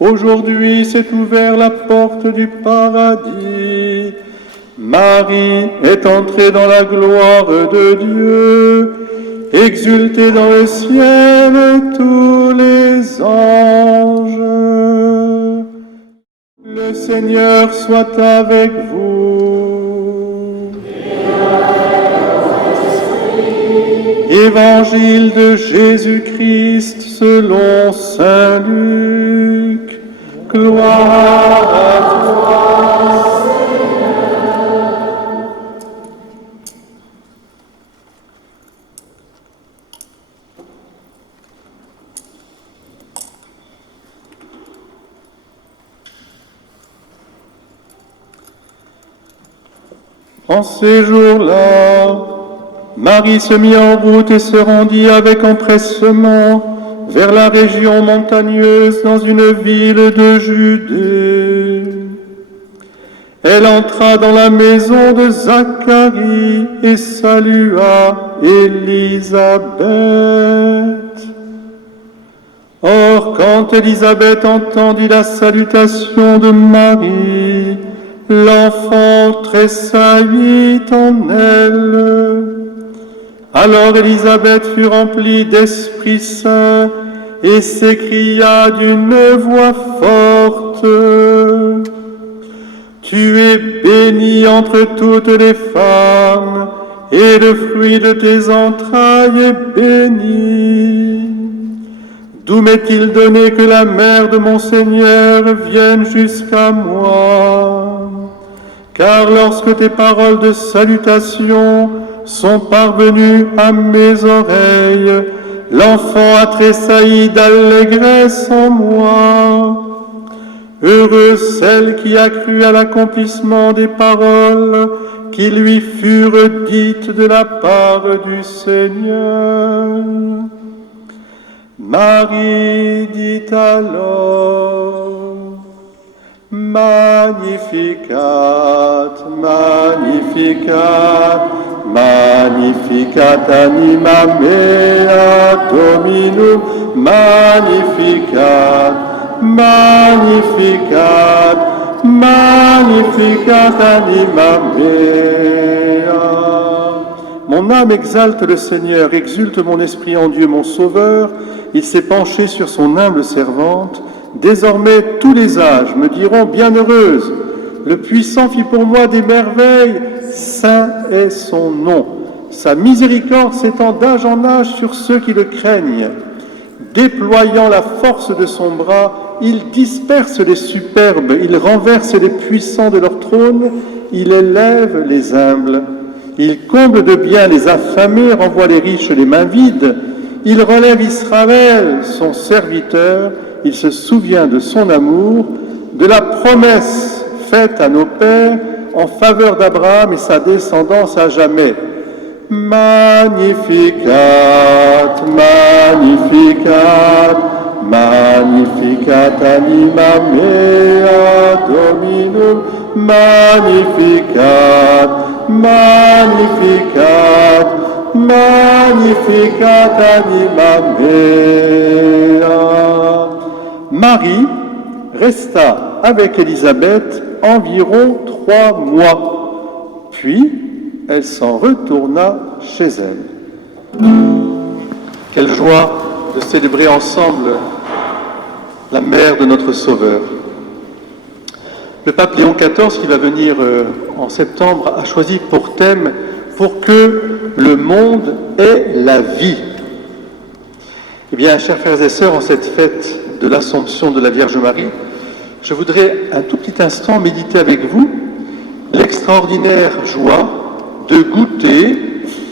Aujourd'hui s'est ouverte la porte du paradis. Marie est entrée dans la gloire de Dieu. Exultez dans le ciel tous les anges. Le Seigneur soit avec vous. Évangile de Jésus-Christ selon saint Luc. Gloire à toi, Seigneur. En ces jours-là, Marie se mit en route et se rendit avec empressement vers la région montagneuse dans une ville de Judée. Elle entra dans la maison de Zacharie et salua Élisabeth. Or, quand Élisabeth entendit la salutation de Marie, l'enfant tressaillit en elle. Alors Élisabeth fut remplie d'Esprit Saint et s'écria d'une voix forte: Tu es bénie entre toutes les femmes, et le fruit de tes entrailles est béni. D'où m'est-il donné que la mère de mon Seigneur vienne jusqu'à moi? Car lorsque tes paroles de salutation sont parvenues à mes oreilles, l'enfant a tressailli d'allégresse en moi. Heureuse celle qui a cru à l'accomplissement des paroles qui lui furent dites de la part du Seigneur. Marie dit alors: Magnificat, Magnificat, Magnificat anima mea Dominum, Magnificat, Magnificat, Magnificat anima mea. Mon âme exalte le Seigneur, exulte mon esprit en Dieu mon Sauveur. Il s'est penché sur son humble servante. Désormais, tous les âges me diront bienheureuse. Le Puissant fit pour moi des merveilles. Saint est son nom. Sa miséricorde s'étend d'âge en âge sur ceux qui le craignent. Déployant la force de son bras, il disperse les superbes, il renverse les puissants de leur trône, il élève les humbles. Il comble de bien les affamés, renvoie les riches les mains vides. Il relève Israël, son serviteur. Il se souvient de son amour, de la promesse faite à nos pères en faveur d'Abraham et sa descendance à jamais. Magnificat, Magnificat, Magnificat anima mea Dominum, Magnificat, Magnificat, Magnificat anima mea. Marie resta avec Élisabeth environ 3 mois, puis elle s'en retourna chez elle. Quelle joie de célébrer ensemble la mère de notre Sauveur. Le pape Léon XIV, qui va venir en septembre, a choisi pour thème « Pour que le monde ait la vie ». Eh bien, chers frères et sœurs, en cette fête de l'Assomption de la Vierge Marie, je voudrais un tout petit instant méditer avec vous l'extraordinaire joie de goûter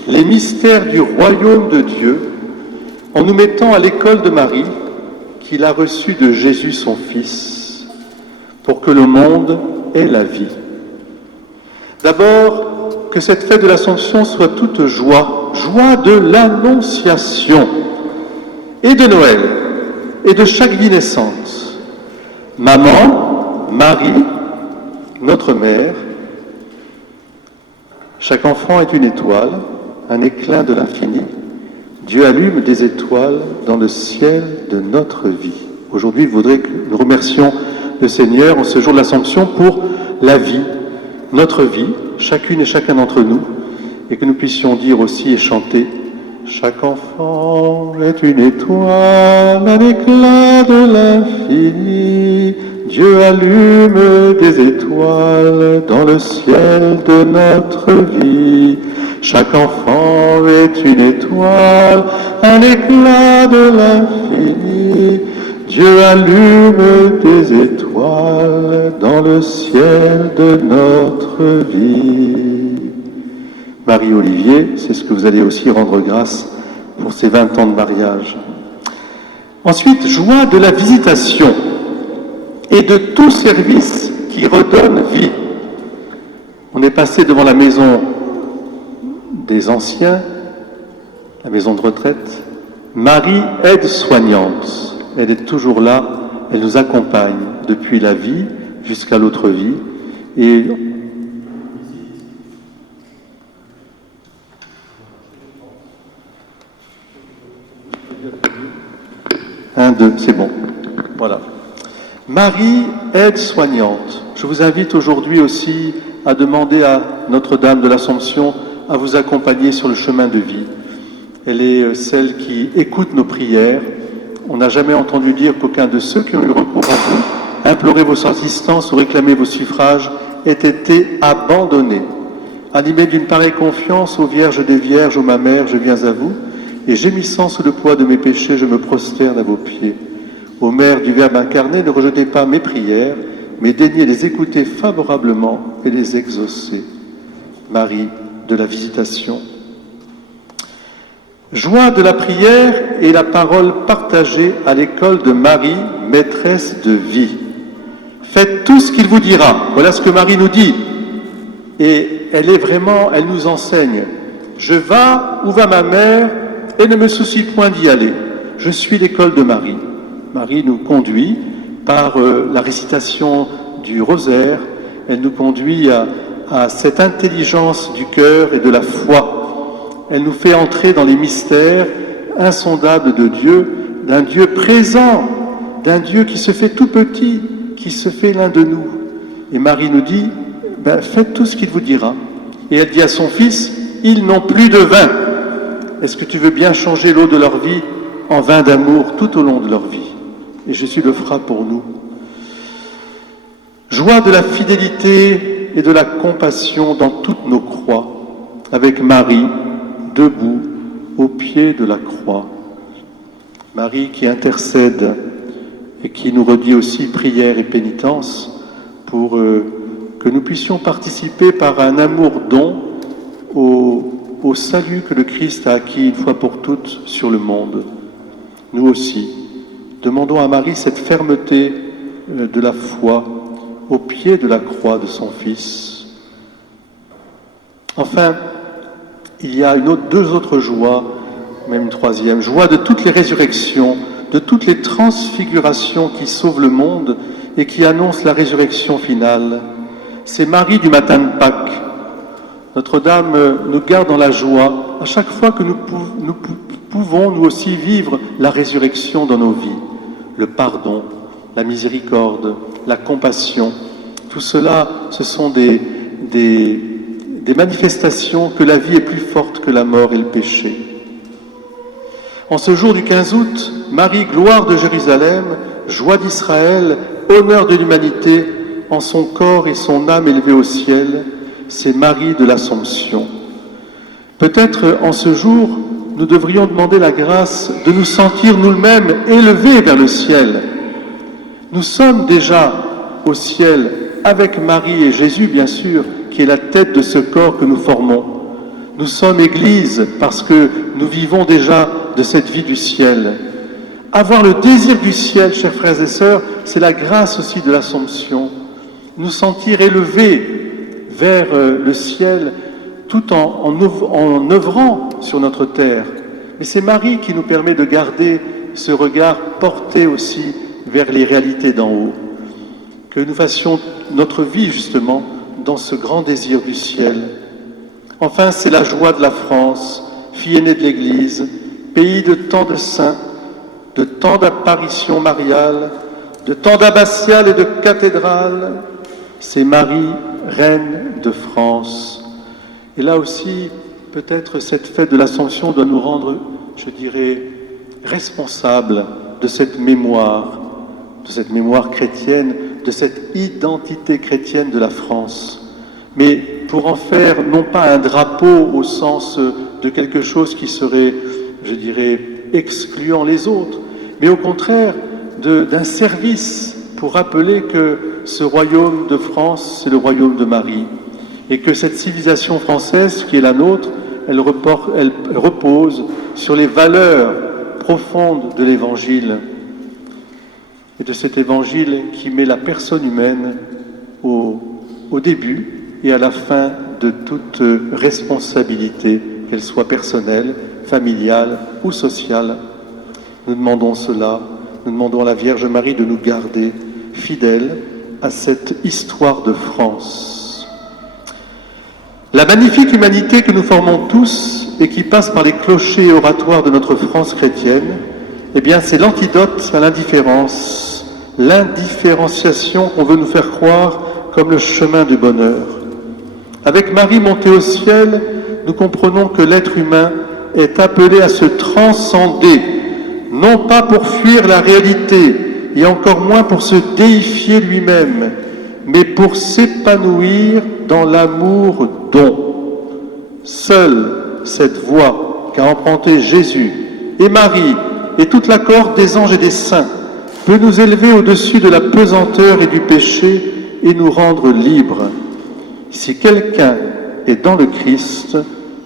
les mystères du royaume de Dieu en nous mettant à l'école de Marie, qu'il a reçue de Jésus son Fils, pour que le monde ait la vie. D'abord, que cette fête de l'Assomption soit toute joie, joie de l'Annonciation et de Noël et de chaque vie naissante. Maman, Marie, notre mère, chaque enfant est une étoile, un éclat de l'infini. Dieu allume des étoiles dans le ciel de notre vie. Aujourd'hui, je voudrais que nous remercions le Seigneur en ce jour de l'Assomption pour la vie, notre vie, chacune et chacun d'entre nous, et que nous puissions dire aussi et chanter « Chaque enfant est une étoile, un éclat de l'infini. Dieu allume des étoiles dans le ciel de notre vie. Chaque enfant est une étoile, un éclat de l'infini. Dieu allume des étoiles dans le ciel de notre vie. » Marie-Olivier, c'est ce que vous allez aussi rendre grâce pour ces 20 ans de mariage. Ensuite, joie de la visitation et de tout service qui redonne vie. On est passé devant la maison des anciens, la maison de retraite. Marie, aide-soignante. Elle est toujours là, elle nous accompagne depuis la vie jusqu'à l'autre vie. Et un, deux, c'est bon. Voilà. Marie, aide-soignante. Je vous invite aujourd'hui aussi à demander à Notre-Dame de l'Assomption à vous accompagner sur le chemin de vie. Elle est celle qui écoute nos prières. On n'a jamais entendu dire qu'aucun de ceux qui ont eu recours à vous, imploré votre assistance ou réclamé vos suffrages, ait été abandonné. Animé d'une pareille confiance, ô Vierge des Vierges, ô ma mère, je viens à vous, et gémissant sous le poids de mes péchés, je me prosterne à vos pieds. Ô Mère du Verbe incarné, ne rejetez pas mes prières, mais daignez les écouter favorablement et les exaucer. Marie de la Visitation. Joie de la prière et la parole partagée à l'école de Marie, maîtresse de vie. Faites tout ce qu'il vous dira. Voilà ce que Marie nous dit. Et elle nous enseigne. Je vais où va ma mère et ne me soucie point d'y aller. Je suis l'école de Marie. Marie nous conduit par la récitation du rosaire. Elle nous conduit à cette intelligence du cœur et de la foi. Elle nous fait entrer dans les mystères insondables de Dieu, d'un Dieu présent, d'un Dieu qui se fait tout petit, qui se fait l'un de nous. Et Marie nous dit, faites tout ce qu'il vous dira. Et elle dit à son fils, ils n'ont plus de vin. Est-ce que tu veux bien changer l'eau de leur vie en vin d'amour tout au long de leur vie? Et Jésus le fera pour nous. Joie de la fidélité et de la compassion dans toutes nos croix, avec Marie, debout au pied de la croix. Marie qui intercède et qui nous redit aussi prière et pénitence pour que nous puissions participer par un amour-don au salut que le Christ a acquis une fois pour toutes sur le monde. Nous aussi, demandons à Marie cette fermeté de la foi au pied de la croix de son Fils. Enfin, il y a deux autres joies, même une troisième, joie de toutes les résurrections, de toutes les transfigurations qui sauvent le monde et qui annoncent la résurrection finale. C'est Marie du matin de Pâques. Notre-Dame nous garde dans la joie à chaque fois que nous pouvons nous aussi vivre la résurrection dans nos vies. Le pardon, la miséricorde, la compassion, tout cela, ce sont des manifestations que la vie est plus forte que la mort et le péché. En ce jour du 15 août, Marie, gloire de Jérusalem, joie d'Israël, honneur de l'humanité, en son corps et son âme élevés au ciel, c'est Marie de l'Assomption. Peut-être en ce jour, nous devrions demander la grâce de nous sentir nous-mêmes élevés vers le ciel. Nous sommes déjà au ciel avec Marie et Jésus, bien sûr, qui est la tête de ce corps que nous formons. Nous sommes Église parce que nous vivons déjà de cette vie du ciel. Avoir le désir du ciel, chers frères et sœurs, c'est la grâce aussi de l'Assomption. Nous sentir élevés vers le ciel tout en œuvrant sur notre terre. Mais c'est Marie qui nous permet de garder ce regard porté aussi vers les réalités d'en haut. Que nous fassions notre vie justement dans ce grand désir du ciel. Enfin, c'est la joie de la France, fille aînée de l'Église, pays de tant de saints, de tant d'apparitions mariales, de tant d'abbatiales et de cathédrales, c'est Marie, reine de France. Et là aussi, peut-être cette fête de l'Assomption doit nous rendre, je dirais, responsables de cette mémoire chrétienne, de cette identité chrétienne de la France. Mais pour en faire non pas un drapeau au sens de quelque chose qui serait, je dirais, excluant les autres, mais au contraire d'un service pour rappeler que ce royaume de France, c'est le royaume de Marie, et que cette civilisation française qui est la nôtre, elle repose sur les valeurs profondes de l'Évangile, et de cet Évangile qui met la personne humaine au début et à la fin de toute responsabilité, qu'elle soit personnelle, familiale ou sociale. Nous demandons cela, nous demandons à la Vierge Marie de nous garder fidèles à cette histoire de France. La magnifique humanité que nous formons tous et qui passe par les clochers et oratoires de notre France chrétienne, eh bien c'est l'antidote à l'indifférence, l'indifférenciation qu'on veut nous faire croire comme le chemin du bonheur. Avec Marie montée au ciel, nous comprenons que l'être humain est appelé à se transcender, non pas pour fuir la réalité, et encore moins pour se déifier lui-même, mais pour s'épanouir dans l'amour don. Seule cette voie qu'a empruntée Jésus et Marie et toute la cohorte des anges et des saints peut nous élever au-dessus de la pesanteur et du péché et nous rendre libres. Si quelqu'un est dans le Christ,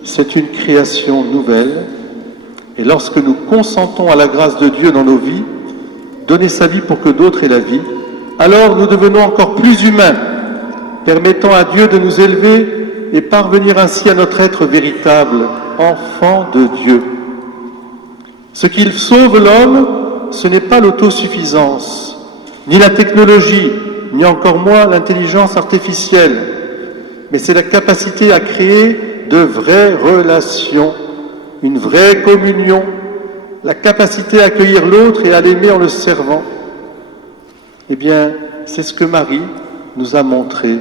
c'est une création nouvelle. Et lorsque nous consentons à la grâce de Dieu dans nos vies, donner sa vie pour que d'autres aient la vie, alors nous devenons encore plus humains, permettant à Dieu de nous élever et parvenir ainsi à notre être véritable, enfant de Dieu. Ce qui sauve l'homme, ce n'est pas l'autosuffisance, ni la technologie, ni encore moins l'intelligence artificielle, mais c'est la capacité à créer de vraies relations, une vraie communion, la capacité à accueillir l'autre et à l'aimer en le servant. Eh bien, c'est ce que Marie nous a montré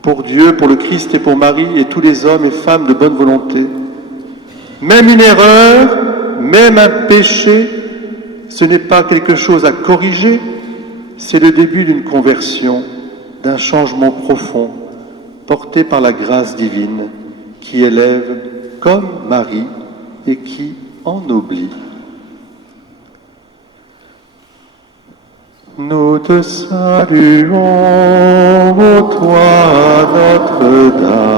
pour Dieu, pour le Christ et pour Marie et tous les hommes et femmes de bonne volonté. Même une erreur, même un péché, ce n'est pas quelque chose à corriger, c'est le début d'une conversion, d'un changement profond, porté par la grâce divine, qui élève comme Marie et qui ennoblit. Nous te saluons, ô toi, Notre-Dame.